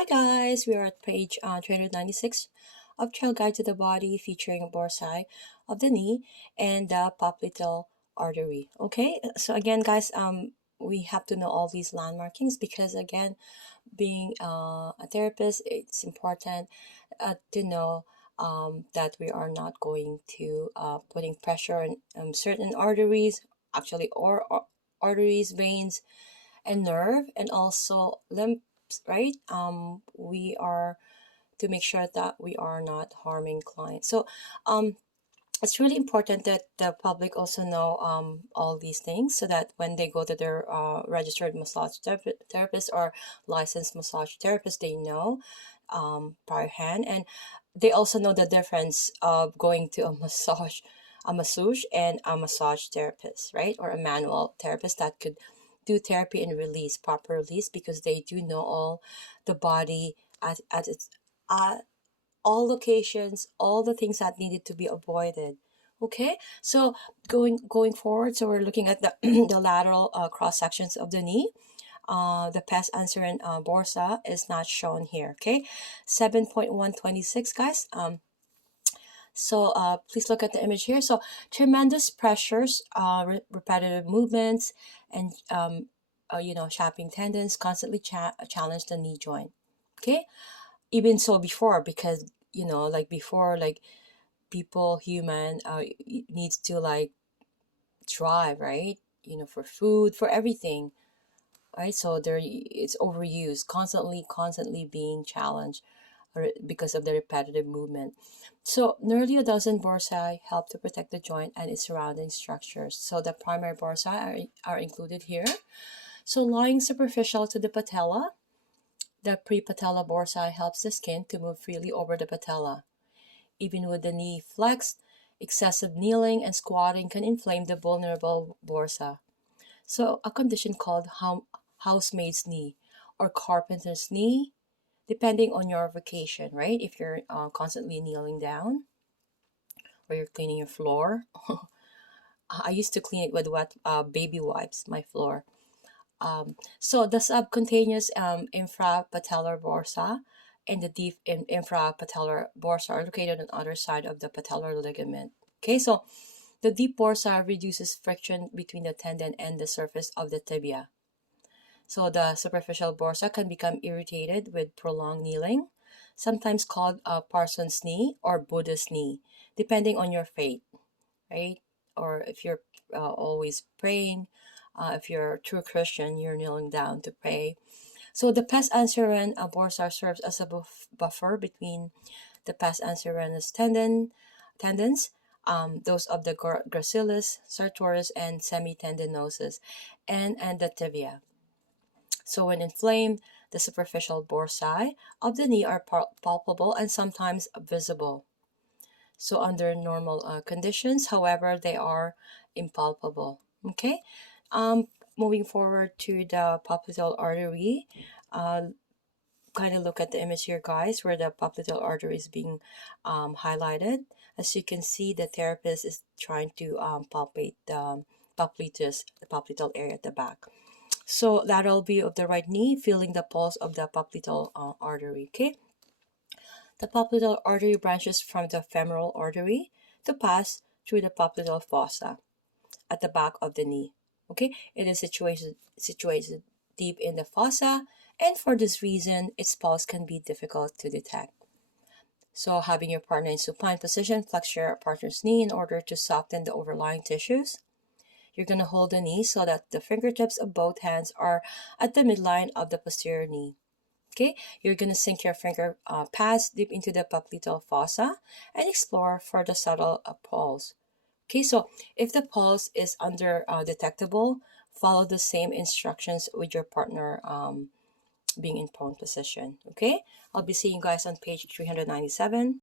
Hi guys, we are at page 396 of Trailguide to the Body, featuring borsai of the knee and the popliteal artery. Okay, so again guys, we have to know all these landmarkings because again, being a therapist, it's important to know that we are not going to putting pressure on certain arteries, actually, or arteries, veins, and nerve, and also lymph, right? We are to make sure that we are not harming clients. So it's really important that the public also know all these things so that when they go to their registered massage therapist or licensed massage therapist, they know prior hand, and they also know the difference of going to a massage and a massage therapist, right? Or a manual therapist that could do therapy and release, proper release, because they do know all the body at its all locations, all the things that needed to be avoided. Okay, so going forward, so we're looking at the the lateral cross sections of the knee. The pes anserin bursa is not shown here. Okay, 7.126, guys. Please look at the image here. So tremendous pressures, repetitive movements, and chapping tendons constantly challenge the knee joint. Okay, even so before, because like before, like people, human needs to like drive, right? For food, for everything, right? So there, it's overused, constantly being challenged because of the repetitive movement. So nearly a dozen bursae help to protect the joint and its surrounding structures. So the primary bursae are included here. So lying superficial to the patella, the prepatellar bursae helps the skin to move freely over the patella. Even with the knee flexed, excessive kneeling and squatting can inflame the vulnerable bursa. So a condition called housemaid's knee or carpenter's knee, depending on your vocation, right? If you're constantly kneeling down or you're cleaning your floor. I used to clean it with wet baby wipes, my floor. So the subcutaneous infrapatellar bursa and the deep infrapatellar bursa are located on the other side of the patellar ligament. Okay, so the deep bursa reduces friction between the tendon and the surface of the tibia. So the superficial bursa can become irritated with prolonged kneeling, sometimes called a Parson's knee or Buddha's knee, depending on your faith, right? Or if you're always praying, if you're a true Christian, you're kneeling down to pray. So the pes anserin bursa serves as a buffer between the pes anserinus tendons, those of the gracilis, sartorius, and semitendinosus, and the tibia. So when inflamed, the superficial bursae of the knee are palpable and sometimes visible. So under normal conditions, however, they are impalpable. Okay, moving forward to the popliteal artery. Kind of look at the image here, guys, where the popliteal artery is being highlighted. As you can see, the therapist is trying to palpate the popliteal area at the back. So lateral view of the right knee, feeling the pulse of the popliteal artery. Okay, the popliteal artery branches from the femoral artery to pass through the popliteal fossa at the back of the knee. Okay, it is situated deep in the fossa, and for this reason, its pulse can be difficult to detect. So having your partner in supine position, flex your partner's knee in order to soften the overlying tissues. You're going to hold the knee so that the fingertips of both hands are at the midline of the posterior knee. Okay, you're going to sink your finger pads deep into the popliteal fossa and explore for the subtle pulse. Okay, so if the pulse is detectable, follow the same instructions with your partner being in prone position. Okay, I'll be seeing you guys on page 397.